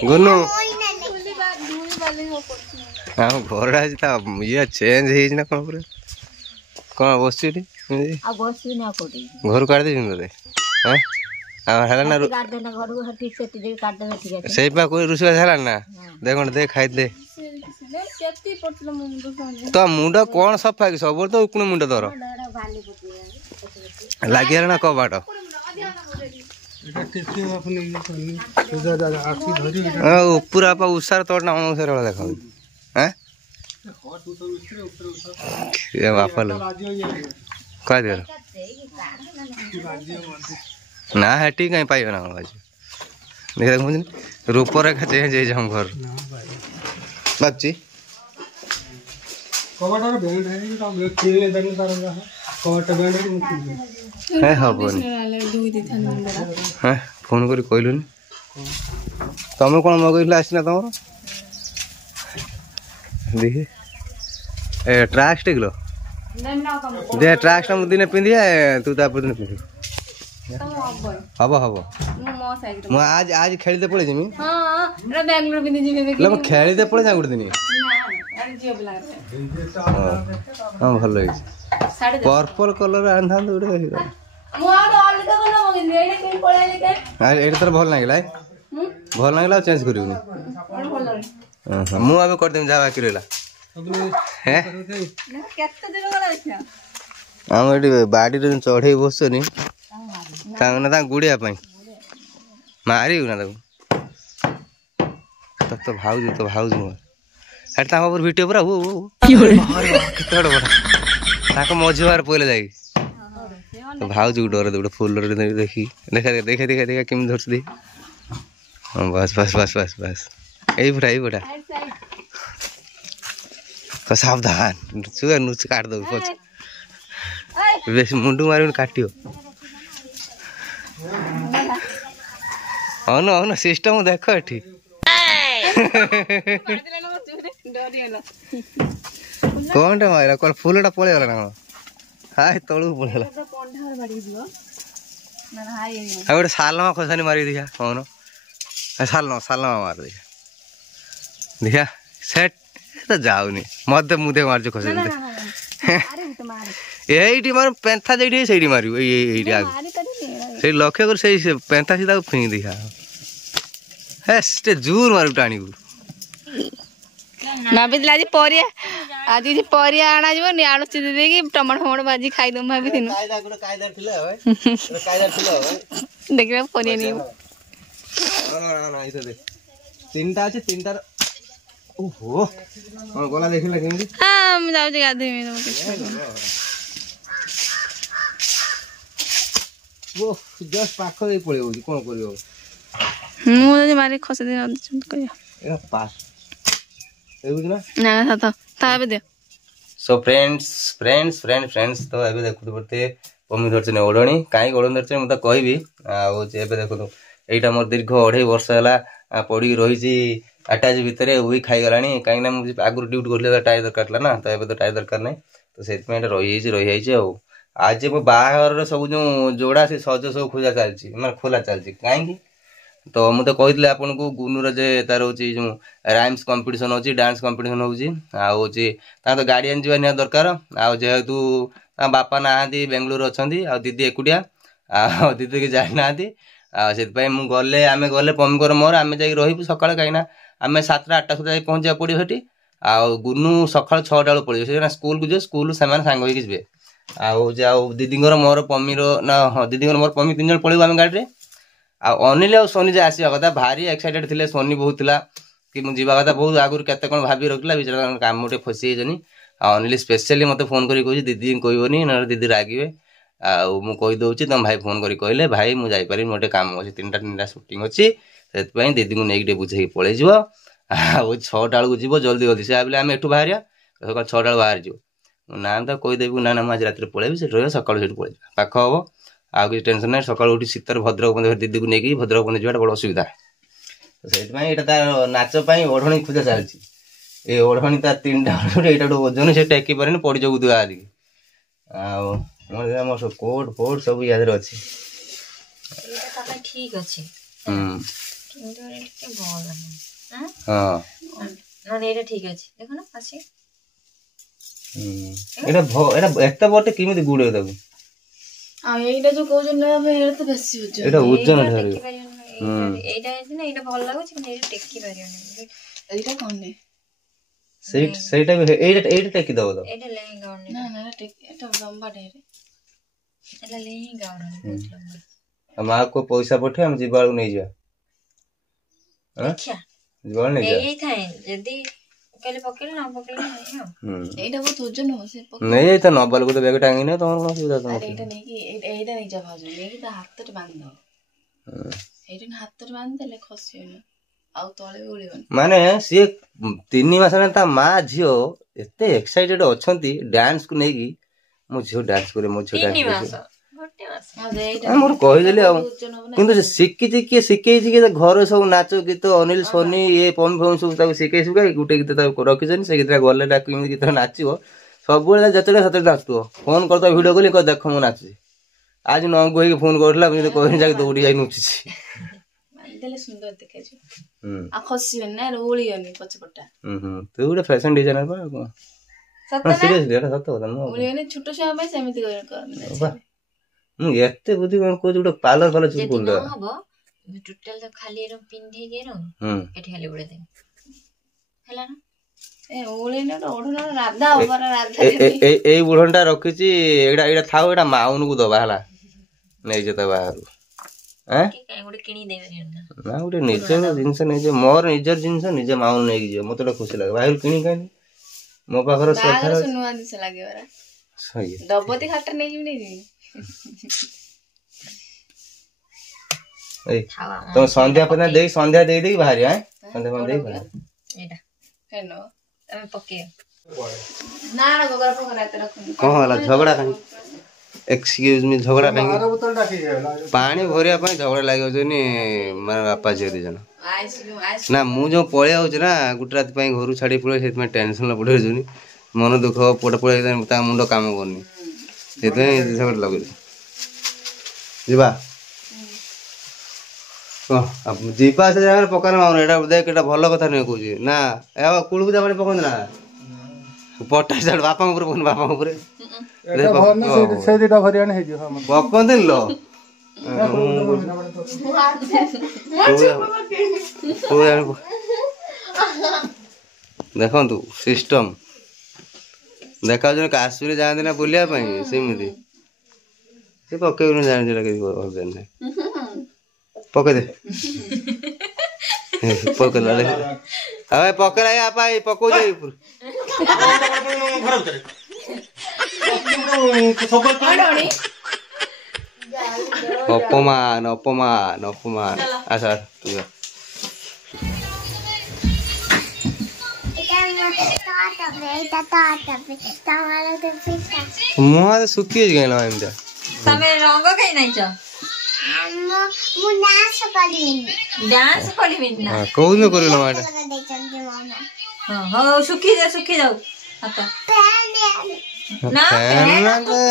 गुनु हम घर ये चेंज है कौन पूरा कौन बस घर काट दे से कोई रुषबास है ना देख दे खाई दे तो मुंड कौन सफा कि सब तो उकुण मुंड तोर लगे ना कबाट पूरा उषार तोड़ ना अनुसार देखा बापा लो कह दे ना हेटी कहीं पाइब ना देख रूपरेखा चेंज है हम घर बाबजी फोन कर कहलुनि तुम कौन मगैल आसना तुम देखिए ट्राक्स टेक लो दे ट्राक्स दिन पिंधिया तू तापर दिन पिंधि हम हम आज आज खेलते पड़े जिमी खेलते पड़े जा गोटे दिन हाँ भल पर्पल कलर आना गोटे तो भल लगे भल लगे चेंज कर मुझे करदेवी जहाँ बाकी रहा आम ये बाड़ी चढ़े बसनी गुड़िया मार ना तो भाज मोर भिट पूरा केत मझी बार पहले जा भाज डर गोटे फुल देखी देखा देखा देखा देखा केमी धरस दे बस बस बस बस बस यही पटा सावधान चुआ नुच काट दो पच बेस मुंडू मार काटियो औन सिस्टम देख ये कौन मारा कौन फुलटा पलि गला ना हाय तलू पलैला गोटे सालमा खसानी मारी देखा कौन सालमा मार देखा देखा सेट तो जाऊनी मत मुदे मार खस ये मार पेंथा जे मार लक्ष्य कर पेंथा सीधा फिंग देखा है जोर मार टाणी भाभी आज परिया आज किसी परिया आना जीव नि आलू चिदी देकी टमाटो फमाटो भाजी खाई दम भाभी थिनु देखिबा परिया नि ना इतो तीनटा আছে तीनटा ओहो गला देखिला केमि हां हम जाउ जे गाधे में वो जस्ट पाखो दे पळे होई कोन करियो मु जे मारे खसे दे चुत करिया ए पास ना ना था दे सो फ्रेंड्स तो अबे देखु पड़ते पमी धरछन ओढणी काई ओढण धरछन म त कहबी आ एबे देखु एटा मोर दीर्घ 2.5 वर्ष हला पड़ी रही अटैच भितर उई खाई गलानी कहीं ना मुझे आगुरी ड्यूटी कर टायर दरकार ना तो ये तो टायर दरकार नहीं तो से रही आज मो बाहर सब जो जोड़ा से सज सब खोजा चलती मैं खोला चलती कहीं तो मुझे कहते आपन को गुनुर जे तार हूँ जो राइम्स कंपटीशन होची डांस कंपटीशन होची तो गार्डियन जी निया दरकार जेहेतु बापा ना बेंगलुरु अच्छा दीदी एकुटिया दीदी की जाना से गले आम गले पम्मीकर मोर आम जा रही सका कहीं आम 7टा 8टा सुधा पहुँचा पड़ो से गुनु सका 6टा बेल पड़े से स्कूल को जो स्कूल से सांग होगी जी दीदीर मोर पम्मीर ना हाँ दीदीर मोर पम्मी 3 जन पड़ो आम गाड़ी में अनिल आ सोनी जे आसवा कथा भारी एक्साइटेड थे सोनी बहुत था कि मुझे कथा बहुत आगुरी केत कौन भाभी रखला बेचारा काम गोटे फसी अनिल स्पेशली मत फोन कर दीदी कहबनी ना दीदी रागे मुझे तुम भाई फोन कर कहले भाई मुझे गोटे काम अच्छे 3टा सुटिंग अच्छी से दीदी को नहीं बुझे पलि जा 6टा बेलू जीव जल्दी जल्दी से भाई आम एठू बाहर सका 6टा बाहर जीव ना तो कहीदेवी ना ना मुझे रात पलैबी से रही सका पलि पाख हम आ कि टेंशन ना सका शीतर भद्रक दीदी को लेकिन भद्रक जावा बड़ा असुविधा तो से तार नाचपाई ओढ़णी खोजा चलती ये ओढ़णी तार 3टा यहाँ ओजन से टेकी पारे पड़ जाऊ दुआ मोर सब कोट फोट सब याद अच्छी ଏଇଟା ତା ପାଇଁ ଠିକ ଅଛି କିନ୍ତୁ ଏଇଟା ଟିକେ ଭଲ ନାହିଁ ହଁ ନହେଲେ ଏଇଟା ଠିକ ଅଛି ଦେଖୁନ ଆସି ଏଟା ଏତେ ବଟେ କେମିତି ଗୁଡେ ତାକୁ ଆଉ ଏଇଟା ଯୋଉ କହୁଛନ୍ତି ନେବା ପାଇଁ ଏଇଟା ତ ବେଶୀ ଓଜନ। ଏଟା ଓଜନ ଧରିବ ଏଇଟା ହେଇଥିଲେ ଏଇଟା ଭଲ ଲାଗୁଛି କିନ୍ତୁ ଏଇଟା ଟେକି ପାରିବନି ଏଇଟା କଣ ନେ ସେଇଟା ବି ଏଇଟା ଟେକି ଦବ ତ ଏଇଟା ଲେହେଙ୍ଗା ଓଢଣୀ ନା ନା ଏଟା ଲମ୍ବା ଢେରେ ଏଇଟା ଲେହେଙ୍ଗା ଓଢଣୀ ବହୁତ ଲମ୍ବା ଆଉ ମା କୁ ପଇସା ପଠେଇ ଆମେ ଯିବା ବେଳକୁ ନେଇଯିବା ଦେଖିଆ ଯିବା ବେଳକୁ ନେଇଯିବା ହେଇଥାଏ ଯଦି ପକେଇଲେ ପକେଇଲେ ନ ପକେଇଲେ ନାହିଁ ଆଉ ଏଇଟା ବହୁତ ଓଜନ ହବ ସେ ନେଇ ତ ନବାଲକୁ ତ ବ୍ୟାଗ ଟାଙ୍ଗି ନେ ତମର କଣ ଅସୁବିଧା ତମର ଏଇଟା ନେଇକି ଏଇଟା ନେଇଯା ଭାଉଜ ନେଇକି ତା ହାତରେ ବାନ୍ଧିଦବ ଏଇଟା ହାତରେ ବାନ୍ଧିଦେଲେ ଖସିବନି ଆଉ ତଳେ ବି ଉଳିବନି ମାନେ ସିଏ 3 ମାସରେ ତା ମା ଝିଅ ଏତେ ଏକ୍ସାଇଟେଡ ଅଛନ୍ତି ଡ୍ୟାନ୍ସ କୁ ନେଇକି ମୋ ଝିଅ ଡ୍ୟାନ୍ସ କରେ ମୋ ଝିଅ ଡ୍ୟାନ୍ସ ମୋର କହିଦେଲି ଆଉ କିନ୍ତୁ ସେ ଶିଖିଛି କିଏ ଶିଖେଇଛି କିଏ ଘରେ ସବୁ ନାଚ ଗୀତ ଅନିଲ ସୋନି ଇଏ ପମ୍ପି ଫମ୍ ସବୁ ତାକୁ ଶିଖେଇ ଶିଖାଇ ଗୋଟେ ଗୀତ ତାକୁ ରଖିଛନ୍ତି ସେ ଗୀତ ଗଲେ ଡାକି ଏମିତି ଗୀତ ନାଚିବ ସବୁବେଳେ ଯେତେବେଳେ ସେତେବେଳେ ନାଚୁଥିବ ଫୋନ କରିଥିବ ଭିଡିଓ କଲି ଦେଖ ମୁଁ ନାଚୁଛି ଆଜି ନଙ୍କୁ ହେଇକି ଫୋନ କରିଥିଲା ମୁଁ କହିନି ଯାଇ ଦୌଡି ଯାଇ ନୁଚିଛି ଦେଲେ ସୁନ୍ଦର ଦେଖାଯିବ ଆଉ ଖସିବନି ନା ଉଳିବନି ପଛପଟା ତୁ ଗୋଟେ ଫ୍ୟାଶନ ଡିଜାଇନର ପା କଣ ସିରିୟସଲି ଏଟା ସତ କଥା ନୁହଁ ଉଳିବନି ଛୋଟ ଛୁଆ ପାଇଁ ସେମିତି କରନ୍ତି ମୁଁ ଏତେ ବୁଦ୍ଧି କଣ କହୁଛି ଗୋଟେ ପାର୍ଲର ଫାର୍ଲର ଚୁପ କରିଦେ ହବ ଟୋଟାଲ ତ ଖାଲି ଏରମ ପିନ୍ଧେଇକି ଏରମ ଏଠି ଖାଲି ଉଡେଇ ଦେବି ହେଲା ନା ଏଇ ବୁଢଣଟା ରଖିଛି ଏଇଟା ଥାଉ ଏଇଟା ମାଉନକୁ ଦବା ହେଲା ନେଇଯେ ତା ବାହାରୁ ନା ଗୋଟେ ନିଜ ଜିନିଷ ନେଇଯିବ ମୋର ନିଜର ଜିନିଷ ନିଜେ ମାଉନ ନେଇକି ଯିବ ମତେ ଗୋଟେ ଖୁସି ଲାଗେ ବାହାରୁ କିଣି ଖାଇନି ମୋ ପାଖରେ ନୂଆ ଜିନିଷ ଲାଗିବ ଦବତି ଖାଟ ନେଇଯିବି ନେଇଯିବି ତମ ସନ୍ଧ୍ୟା ପର୍ଯ୍ୟନ୍ତ ଦେଇ ସନ୍ଧ୍ୟା ଦେଇକି ବାହାରି ସନ୍ଧ୍ୟା ପର୍ଯ୍ୟନ୍ତ ଦେଇ ବାହାରି କଣ ହେଲା ଝଗଡା କାହିଁ ଏକ୍ସକ୍ୟୁଜ ମି ଝଗଡା କାହିଁ ପାଣି ଭରିବା ପାଇଁ ଝଗଡା ଲାଗିଯାଉଛନ୍ତି ମାନେ ବାପା ଝିଅ 2 ଜଣ ନା ମୁଁ ଯୋଉ ପଳେଇ ଆଉଛି ନା ଗୋଟେ ରାତି ପାଇଁ ଘରୁ ଛାଡି ପଳେଇ ସେଥିପାଇଁ ଟେନସନ ପଡି ଯାଉଛନ୍ତି ମନ ଦୁଃଖ ପଟେ ପଳେଇ ତା ମୁଣ୍ଡ କାମ କରୁନି ସେଥିପାଇଁ ଝଗଡା ଲାଗୁଛି ଯିବା ଯିବା ସେ ଜାଗାରେ ପକାନ ମାଉନ ଏଇଟା ଦେଖ ଏଇଟା ଭଲ କଥା ନୁହେଁ କହୁଛି ନା ଏ କୁଳୁକୁ ଯାବାଣି ପକନ୍ତି ନା ପଟା ଛାଡୁ ବାପାଙ୍କ ଉପରେ ପକନ୍ତି ବାପାଙ୍କ ଉପରେ ପକନ୍ତିନି ଲ ଦେଖନ୍ତୁ ସିଷ୍ଟମ ଦେଖାଯାଉଛନ୍ତି କାଶ୍ମୀର ଯାଆନ୍ତି ନା ବୁଲିବା ପାଇଁ ସେମିତି ସେ ପକେଇବୁନି ଜାଣିଛି କିଛି ନାହିଁ ପକେଇଦେ ପକେଇଲା ପକେଇଲା ଆପା ପକଉଛି ଅପମାନ ଅପମାନ ଅପମାନ ଆଚ୍ଛା ମୁହଁ ହାତ ଶୁଖିଯାଇଛି କାହିଁକି ଏମିତିଆ ତମେ ରଙ୍ଗ ଖାଇ ନାଇଛ କୋଉଦିନ କରିଲ ଏଇଟା ହଉ ଶୁଖି ଯାଉ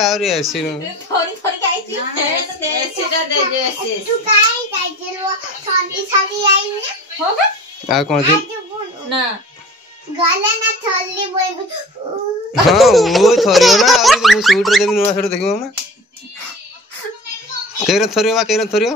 ଆହୁରି ଆସିନୁ ଆଉ କଣ ନା ହଁ ଥରିବ ନା ଆଉ ମୁଁ ସୁଇଟରେ ଦେବି ନୂଆ ସୁଇଟ ଦେଖିବ ନା କେଇର ଥରିବ ମା କେଇର ଥରିବ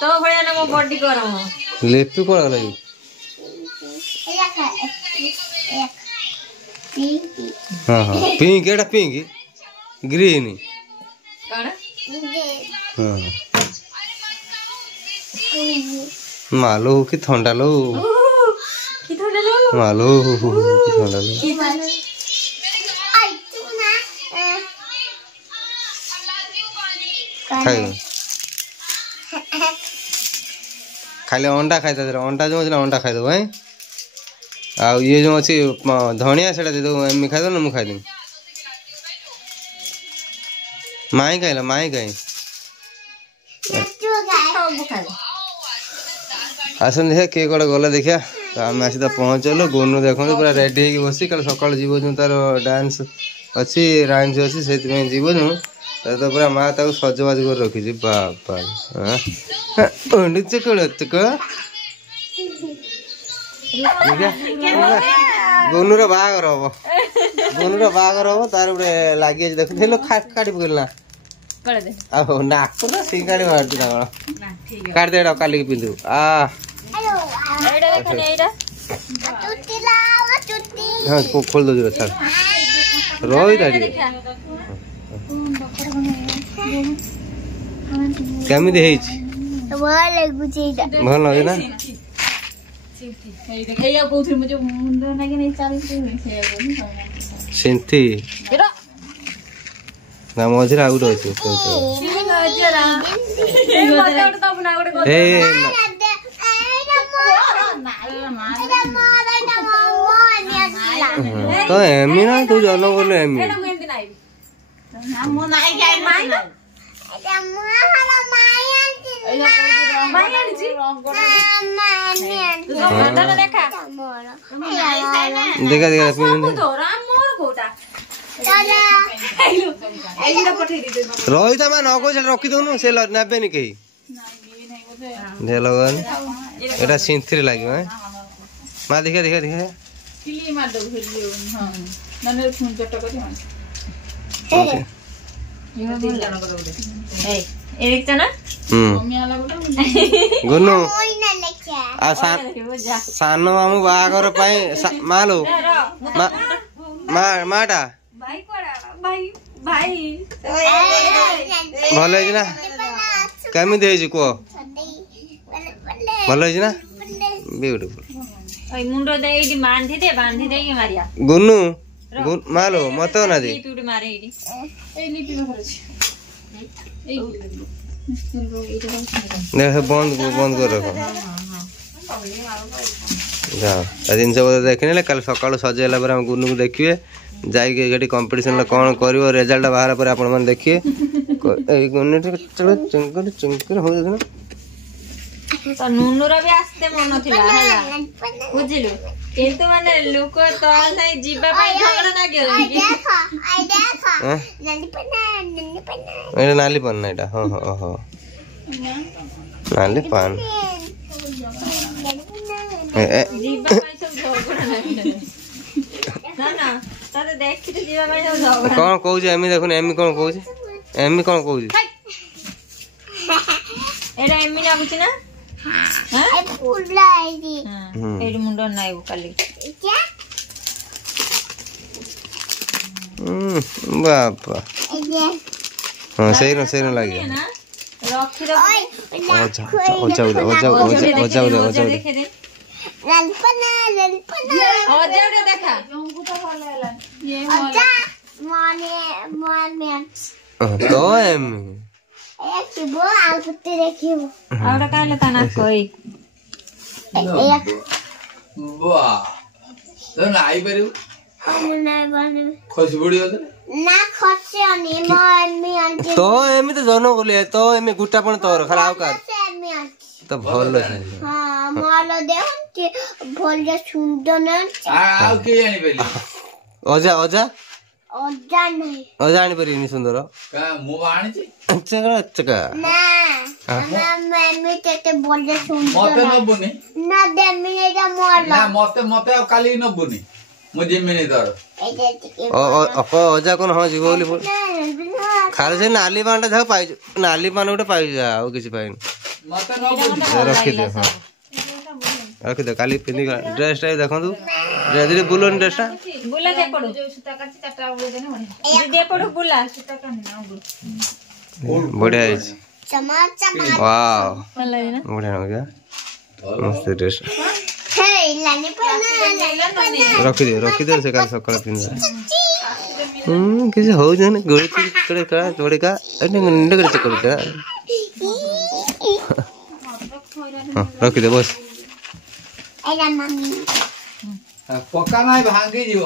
ତ ଭଳିଆ ନା ମୋ ବଡି ଗରମ ଲେପି କଣ ହେଲା ହଁ ହଁ ପିଙ୍କ ଏଟା ପିଙ୍କ ଗ୍ରୀନ କଣ ମାଲୋ କି ଥଣ୍ଡା लो ମାଲୋ କି ଥଣ୍ଡା लो ଖାଲି अंडा खाइदा अंडा जो अंडा खाइदेव भाई आउ ये जो अच्छी धनिया से एम खाइद ना मुझे खाइदेवी माई खाइल माई खाई आसन देखिए किए कड़े गला देखिया तो आम आसी तो पहुँचल गोनू देखो पूरा रेडी हो बस कल सकाल जीव जो तार डांस अच्छी राइम्स अच्छी से जीव जो तो पूरा माँ ताको सजबाज कर रखी बापा गोनूर बाहागर हम गोनूर बाहागर हम तार गोटे लगे देख काटी पकड़ना नाक सिंगाड़ी बाहर काट दे काल पिंधु हाँ खोल दो छाड़ रही केमी भल लगे ना सिंथी ना मझे आउ गोटे अच्छे तो एमी ना तू जन्म बोलो एमी देखा देखा रही था मैं नगो रखी दौनु से ने कही लगन एटा सिंथी लगे माँ देखा देखा देखा गुनु सान मामू बाहागर मालो माटा भल ना केमी कह भल ना ब्यूटीफुल गुनु मालो मत ना दे बंद बंद कर रख जिन देखने कल सका सजेला गुनु को देखिए जाइए कंपटीशन कौन कर रिजल्ट बाहर पर आपण मैंने देखिए तो नुनुर भी आस्ते मन थिला हला बुझिलु किंतु माने लोक तो सही जीवा पे झगड़ा ना के देखो नाली पान ना एटा हां हां हां नाली पान जीवा पे सब झगड़ा ना ना तारे देख के जीवा पे सब झगड़ा कौन कहू जे एमी देखो एमी कौन कहू जे एमी कौन कहू जे एरा एमी ना कुछ ना हां फुला आईदी हां एडी मुंडो नाइ काली क्या बापा हां सही न लगे रखी रख ओजा देखे दे ललपना ओजा रे देखा हमको तो भल होला ये ओजा माने तो एमी एक बो आल कुत्ते देखियो आवडा काले तना कोई एक वाह तो नाइ परु नाइ बने खस बुडियो ना खसे अनि मम्मी आंटी तो एमी तो जनो बोले तो एमी गुटा पण तोर खराब कर तो भल है हां मालो देखन के भल जे सुंदर ना आ के जानि बेली ओजा ओजा ओजा नहीं ओजा आनी परिनी सुंदर का मु बाणी छी चका चका ना मम्मी ते भल जे सुंदर मते न बुनी ना दे मिने जा मोला ना मते काली न बुनी मुझे मिने दर ओजा कोन हां जीव बोली खाली से नाली पान था पाइ नाली पान गोटे पाइ जा आ किछि पाइन मते न बुनी रखी दे हां रखी दे काली पिंदी ड्रेस टाइप देखो तू रेडी बुलोन ड्रेस बुला दे पड़ो जो सुता काट चाटा उड़े देने बने दे पड़ो बुला सुता काट ना बढ़िया है चमक वाओ भल है ना बढ़िया हो गया मस्त ड्रेस हे लाने पना रखी दे से काल सकाळ पिन किसी हो जाने गोड़ी कड़े का थोड़े का अरे निंड करे चक्कर का रखी दे बस एला मम्मी पक्का नाही भांगी जीव